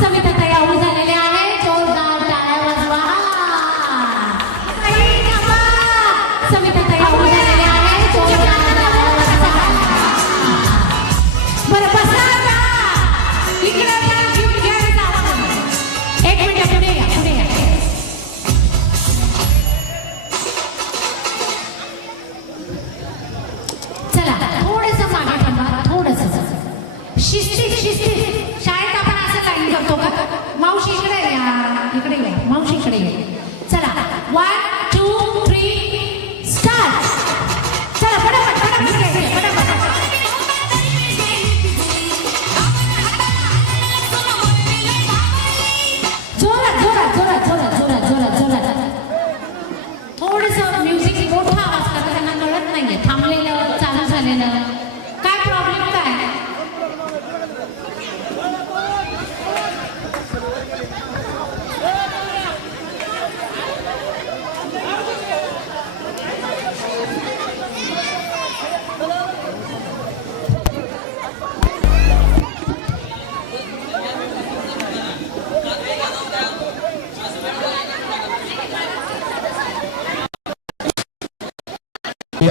Pásame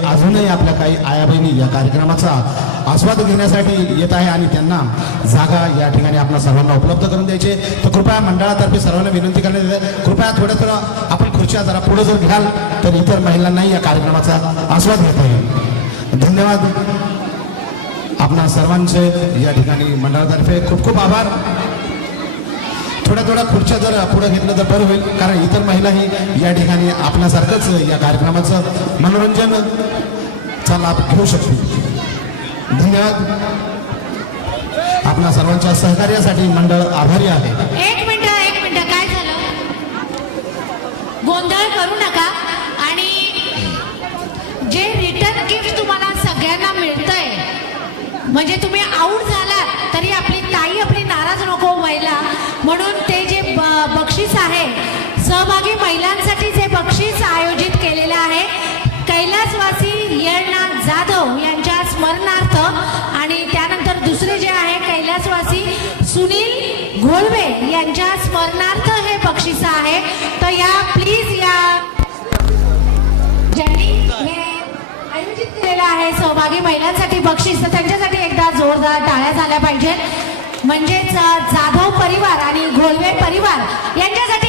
अजूनही आपल्या काही आया बहिणी या कार्यक्रमाचा आस्वाद घेण्यासाठी येत आहे आणि त्यांना जागा या ठिकाणी आपल्या सर्वांना उपलब्ध करून द्यायचे. तर कृपया मंडळातर्फे सर्वांना विनंती करण्यात येते. कृपया थोडं थोडं आपण खुर्च्या जरा पुढे जर घ्याल तर इतर महिलांनाही या कार्यक्रमाचा आस्वाद घेता येईल. धन्यवाद. आपणा सर्वांचे या ठिकाणी मंडळातर्फे खूप खूप आभार. थोडा खुर्च्या जर पुढे घेतलं तर बरं होईल. कारण इतर महिलाही या ठिकाणी आपल्यासारखंच या कार्यक्रमाचं मनोरंजनचा लाभ घेऊ शकतील. धन्यवाद. आपल्या सर्वांच्या सहकार्यासाठी मंडळ आभारी आहे. एक मिनिट एक मिनिट. काय झालं? गोंधळ करू नका. आणि जे रिटर्न गिफ्ट तुम्हाला सगळ्यांना मिळतंय म्हणजे आणि त्यानंतर दुसरे जे आहे कैलासवासी सुनील घोळवे यांच्या स्मरणार्थ हे बक्षीस आहे. तर या प्लीज या. ज्यांनी हे आयोजित केलेलं आहे सहभागी महिलांसाठी बक्षीस तर त्यांच्यासाठी एकदा जोरदार टाळ्या झाल्या पाहिजेत. म्हणजेच जाधव परिवार आणि घोळवे परिवार यांच्यासाठी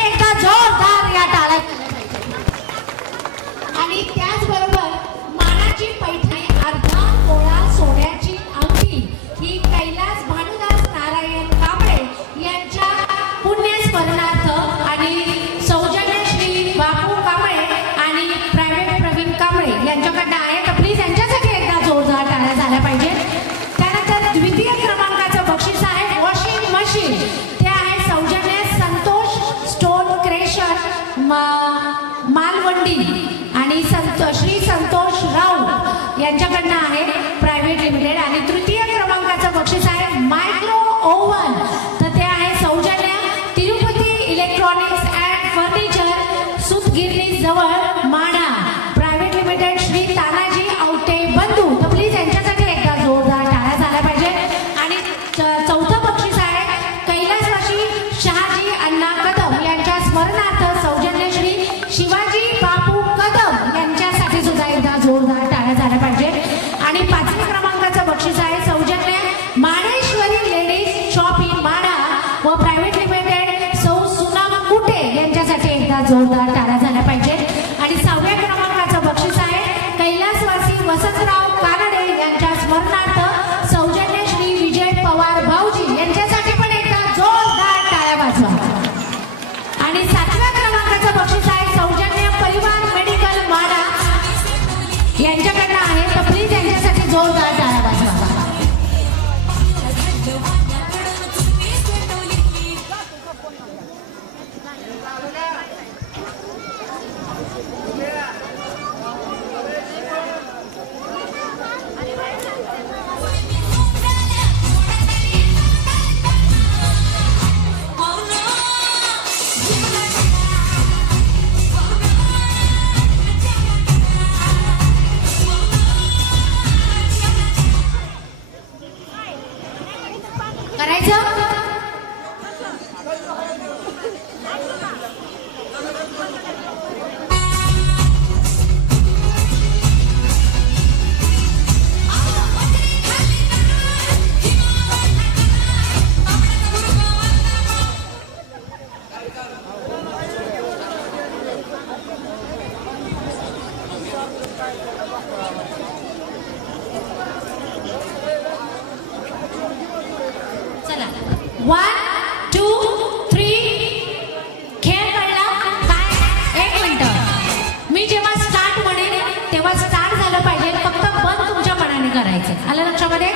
जोरदार करायचं Thank you. चला. वन टू थ्री खेळ पडला. काय एक मिनिट. मी जेव्हा स्टार्ट म्हणेन तेव्हा स्टार्ट झालं पाहिजे. फक्त बंद तुमच्या मनाने करायचं. आलं लक्षामध्ये?